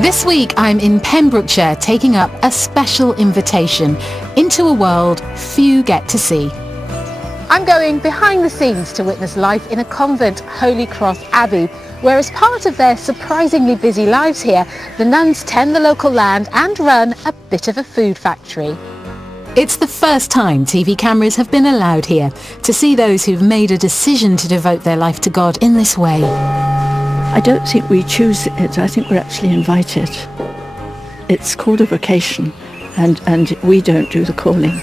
This week I'm in Pembrokeshire taking up a special invitation into a world few get to see. I'm going behind the scenes to witness life in a convent, Holy Cross Abbey, where as part of their surprisingly busy lives here, the nuns tend the local land and run a bit of a food factory. It's the first time TV cameras have been allowed here to see those who've made a decision to devote their life to God in this way. I don't think we choose it, I think we're actually invited. It's called a vocation, and we don't do the calling.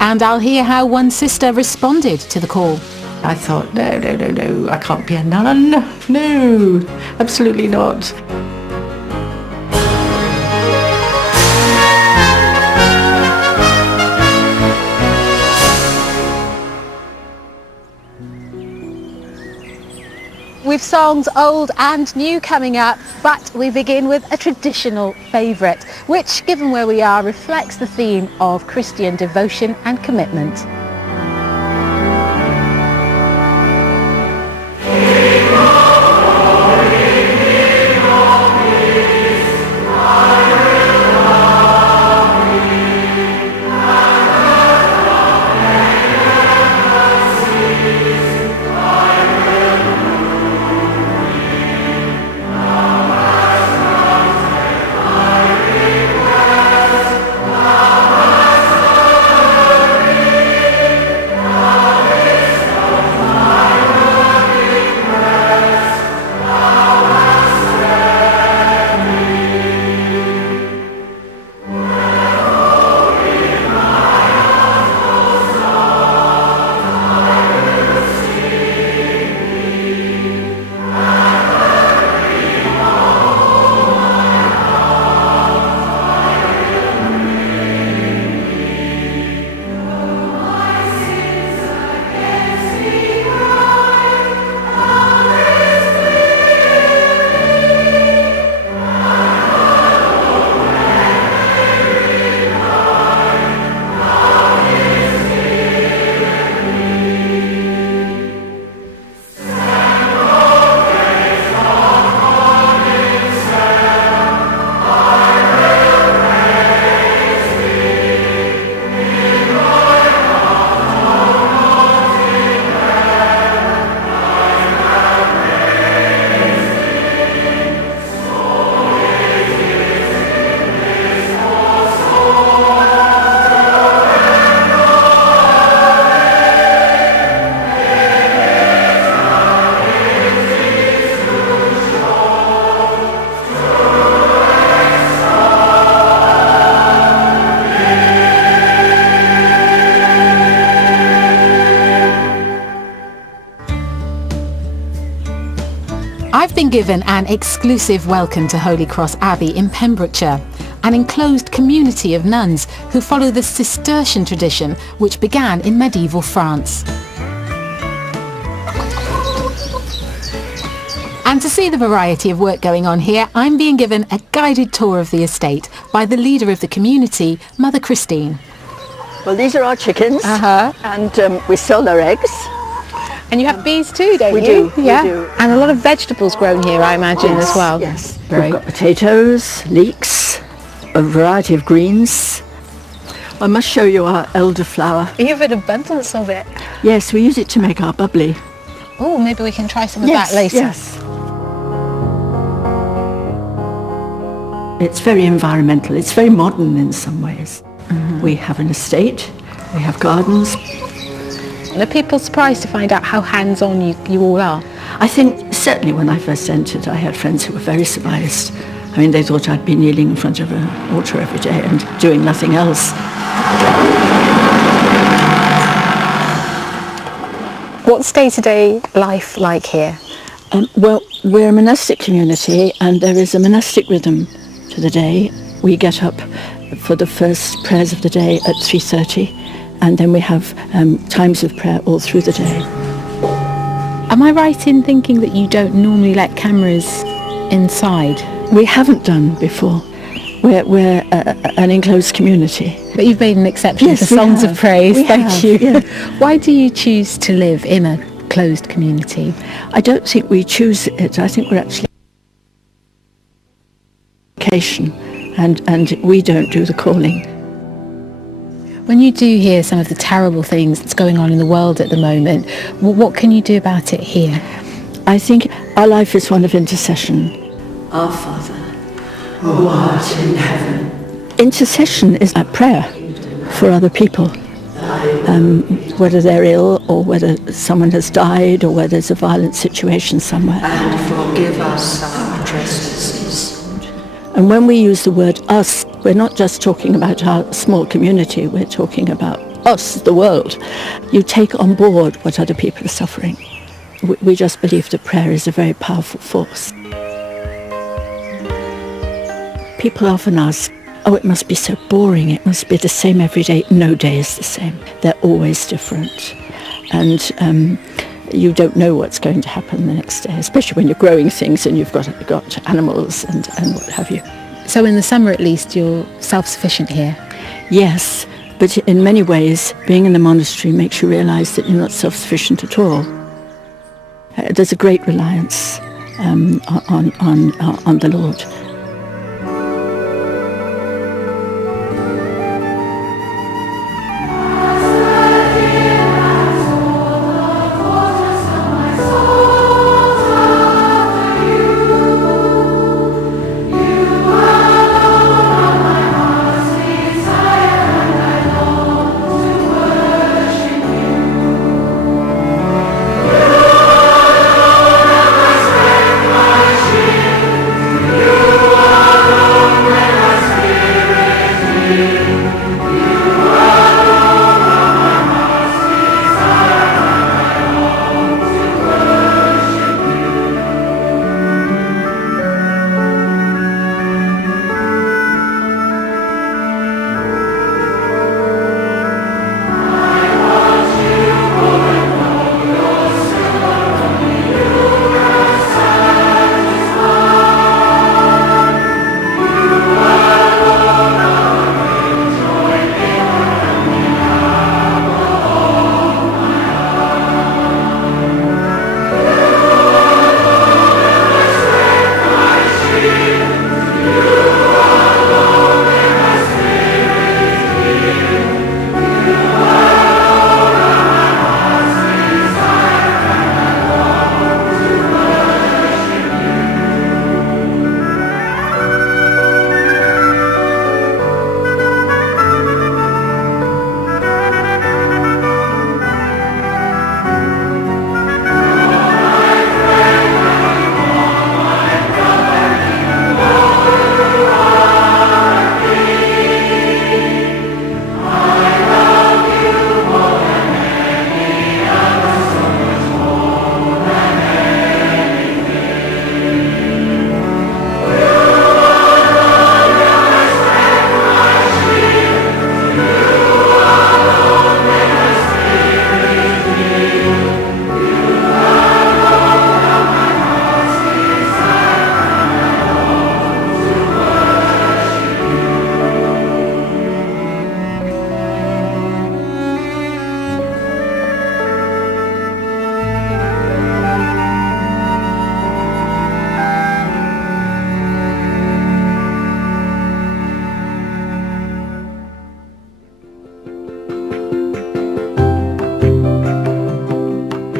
And I'll hear how one sister responded to the call. I thought, no, I can't be a nun. No, absolutely not. We've songs old and new coming up, but we begin with a traditional favourite, which, given where we are, reflects the theme of Christian devotion and commitment. I've been given an exclusive welcome to Holy Cross Abbey in Pembrokeshire, an enclosed community of nuns who follow the Cistercian tradition which began in medieval France. And to see the variety of work going on here, I'm being given a guided tour of the estate by the leader of the community, Mother Christine. Well, these are our chickens, and we sell their eggs. And you have bees too, don't you? We do, yeah. We do. And a lot of vegetables grown here, I imagine, as well. Yes, we've got potatoes, leeks, a variety of greens. I must show you our elderflower. You have an abundance of it. Yes, we use it to make our bubbly. Oh, maybe we can try some of that later. Yes. It's very environmental. It's very modern in some ways. Mm-hmm. We have an estate. We have gardens. Are people surprised to find out how hands-on you all are? I think certainly when I first entered, I had friends who were very surprised. I mean, they thought I'd be kneeling in front of an altar every day and doing nothing else. What's day-to-day life like here? Well, we're a monastic community, and there is a monastic rhythm to the day. We get up for the first prayers of the day at 3:30. And then we have times of prayer all through the day. Am I right in thinking that you don't normally let cameras inside? We haven't done before. We're an enclosed community. But you've made an exception Yes, for songs of praise. Thank you. Yeah. Why do you choose to live in a closed community? I don't think we choose it. I think we're actually invitation, and we don't do the calling. When you do hear some of the terrible things that's going on in the world at the moment, what can you do about it here? I think our life is one of intercession. Our Father, who art in heaven. Intercession is a prayer for other people, whether they're ill or whether someone has died or whether there's a violent situation somewhere. And forgive us our trespasses. And when we use the word us, we're not just talking about our small community, we're talking about us, the world. You take on board what other people are suffering. We just believe that prayer is a very powerful force. People often ask, oh, it must be so boring, it must be the same every day. No day is the same. They're always different. And you don't know what's going to happen the next day, especially when you're growing things and you've got animals and what have you. So in the summer at least, you're self-sufficient here? Yes, but in many ways, being in the monastery makes you realise that you're not self-sufficient at all. There's a great reliance on the Lord.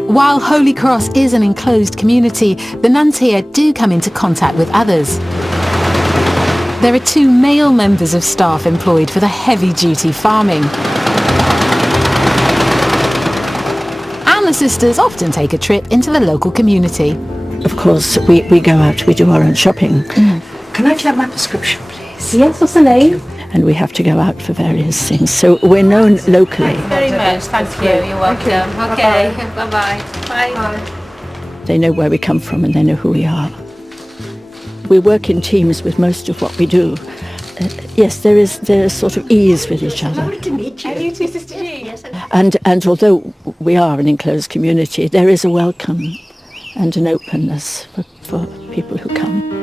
While Holy Cross is an enclosed community, the nuns here do come into contact with others. There are 2 male members of staff employed for the heavy-duty farming. And the sisters often take a trip into the local community. Of course, we go out, we do our own shopping. Can I get my prescription, please? Yes, what's the name? And we have to go out for various things. So we're known locally. Very much. Thank you. You're welcome. Okay. Bye-bye. Bye. They know where we come from and they know who we are. We work in teams with most of what we do. Yes, there is sort of ease with each other. Lovely to meet you. And you too, Sister Jean. Yes. And although we are an enclosed community, there is a welcome and an openness for people who come.